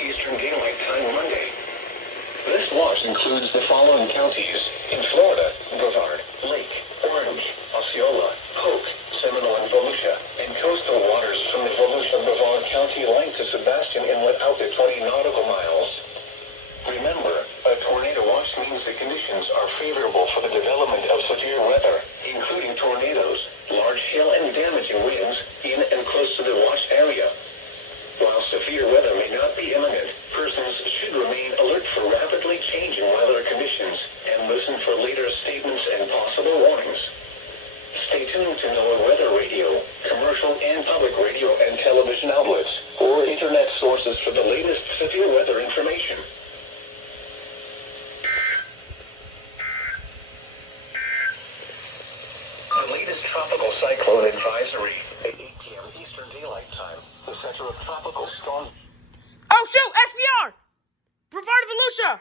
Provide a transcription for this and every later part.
Eastern Daylight Time Monday. This watch includes the following counties in Florida: Brevard, Lake, Orange, Osceola, Polk, Seminole, and Volusia, and coastal waters from the Volusia-Brevard County line to Sebastian Inlet out to 20 nautical miles. Remember, a tornado watch means the conditions are favorable for the development of severe weather, including tornadoes, large hail, and damaging winds in and close to the watch area. While severe weather may not be imminent, persons should remain alert for rapidly changing weather conditions and listen for later statements and possible warnings. Stay tuned to NOAA Weather Radio, commercial and public radio and television outlets, or internet sources for the latest severe weather information. The latest tropical cyclone advisory at 8 p.m. Eastern Daylight Time. The center of tropical storm. Oh shoot! SVR! Brevard Volusia!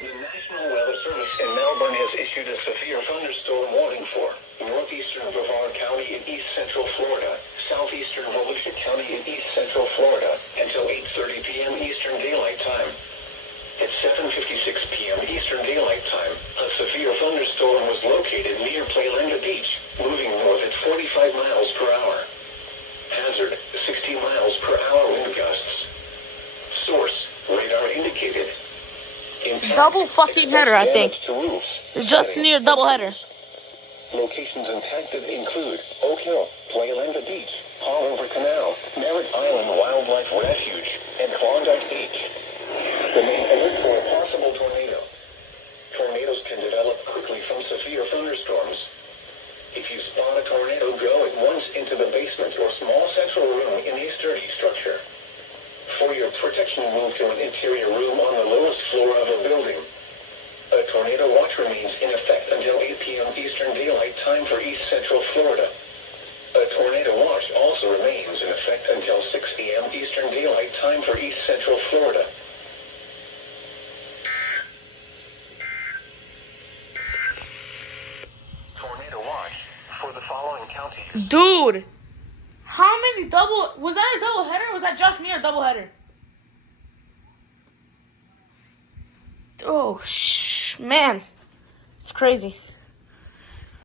The National Weather Service in Melbourne has issued a severe thunderstorm warning for northeastern Brevard County in east central Florida, southeastern Volusia County in east central Florida, until 8:30 p.m. Eastern Daylight Time. At 7:56 p.m. Eastern Daylight Time, a severe thunderstorm was located near Playlanda Beach, moving north at 45 miles per hour. Hazard, 60 miles per hour wind gusts. Source, radar indicated. Double fucking header, I think. You're just near double header. Locations impacted include Oak Hill, Playlanda Beach, Paul River Canal, Merritt Island Wildlife Refuge, and Klondike Beach. Remain alert for a possible tornado. Tornadoes can develop quickly from severe thunderstorms. If you spot a tornado, go at once into the basement or small central room in a sturdy structure. For your protection, move to an interior room on the lowest floor of a building. A tornado watch remains in effect until 8 p.m. Eastern Daylight Time for East Central Florida. A tornado watch also remains in effect until 6 p.m. Eastern Daylight Time for East Central Florida. Tornado watch for the following counties. Dude! How many double... Was that a double header or was that just me or double header? Oh, man. It's crazy.